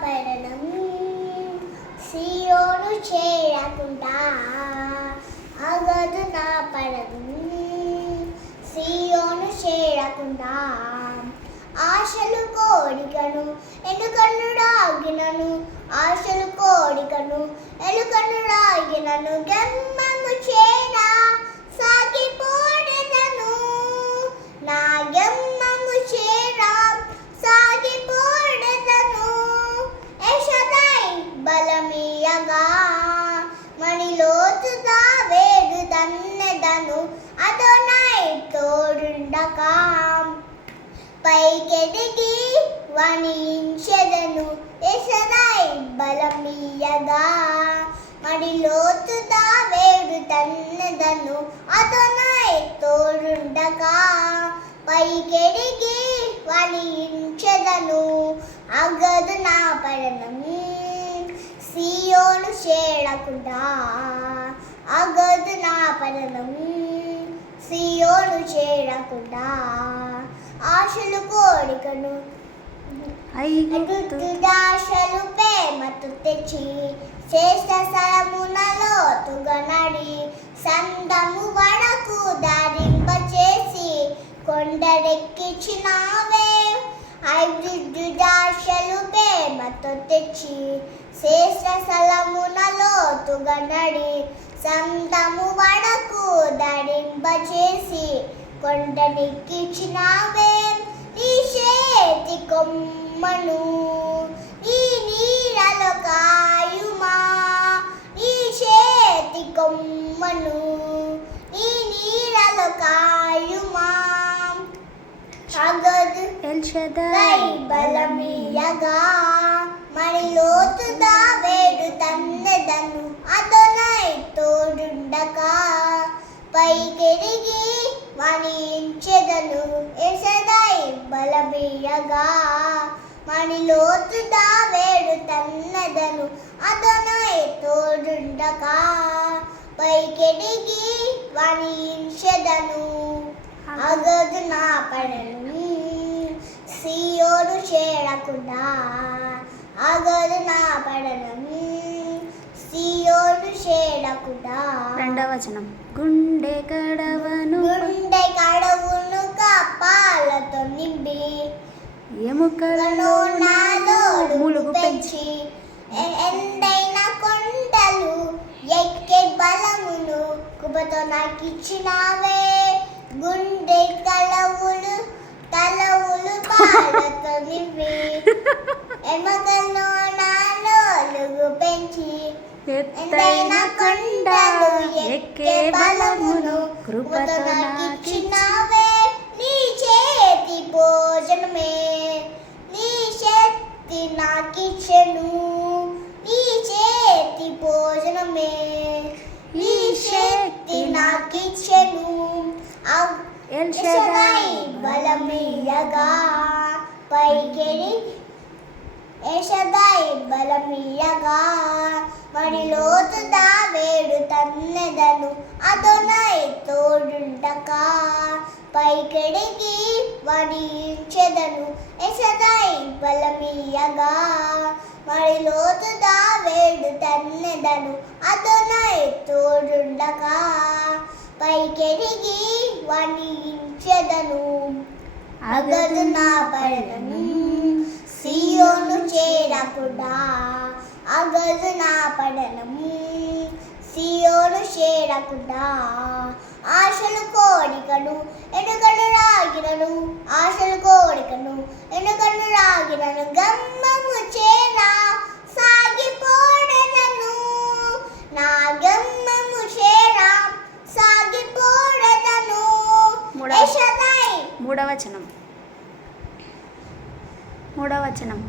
పయనం సియోను చేరకుండా ఆగదు నా పయనం సియోను చేరకుండా ఆశలు కోరికను ఎలుకన్నుడాగినను ఆశలు కోరికను ఎలుకన్నుడాగినను గమ్మము చేరా సాగిపోడెదను నా గమ్మము చేరా సాగిపోడెదను ఎషదై బలమియగా మణిలోతుగా వేడు దన్నెదను అదొనై తోడుండకా పైకెదిగి వణించెదను ఎసరై బలమియగా మడిలోతుదా వేడు తన్నెదను అదొనై తోడుండగా పైకెదిగి వణించెదను అగదు నా పయనం సియోను చేరకుండా అగదు నా పయనం సియోను చేరకుండా ఆశలు కోరికను ఆశలు ప్రేమతో తెచ్చి శ్రేష్ఠ స్థలమునలో తుగనడి సందము వడకు దారింపచేసి కొండరెక్కించినావే ఆశలు ప్రేమతో తెచ్చి శ్రేష్ఠ స్థలమునలో తుగనడి సందము వడకు దారింపచేసి కొండనెక్కించినావే నీ చేతి కొమ్మను నీ నీడలో కాయుమా నీ చేతి కొమ్మను నీ నీడలో కాయుమా అగదు ఎల్షదై బలమియగా మణిలోతుదా వేడు తన్నెదను అదొనై తోడుండకా పైకెదిగి వణించెదను ఎసదై బలమియగా మణిలోతుదా వేడు తన్నెదను అదొనై తోడుండకా పైకెదిగి వణించెదను అగదు నా పయనం సియోను చేరకుండా అగదు నా పయనం సియోను చేరకుండా. రెండవ వచనం గుండె కడవను కపాలతో నింపి ఎముకలను నాలో ములుగు పెంచి ఎండైన కొండలు ఎక్కే బలమును కృపతో నాకిచ్చినావే గుండె తలవులు పాలతో నింపి ఎముకలను నాలో పెంచి ఎండైన కొండలు ఎక్కే బలమును కృపతో నాకిచ్చినావే నీ చేతి భోజనమే నీ శక్తి నాకిచ్చెను నీ చేతి భోజనమే నీ శక్తి నాకిచ్చెను ఎల్షదై బలమియగా పైకెడి ఎషదై బలమియగా మణిలోతుదా వేడు తన్నెదను అదొనై తోడుండకా పైకెడిగి వణించెదను ఎషదై బలమియగా మణిలోతుదా వేడు తన్నెదను అదొనై తోడుండకా పైకెడిగి వణించెదను అగదు నా పయనం సియోను చేరకుండా అగదు నా పయనం సియోను చేరకుండా ఆశలు కోరికను ఎనుకను రాగినను ఆశలు కోరికను ఎనుకను రాగినను గమ్మము చేరా సాగిపోడెదను నా గమ్మము చేరా సాగిపోడెదను మూడవ వచనం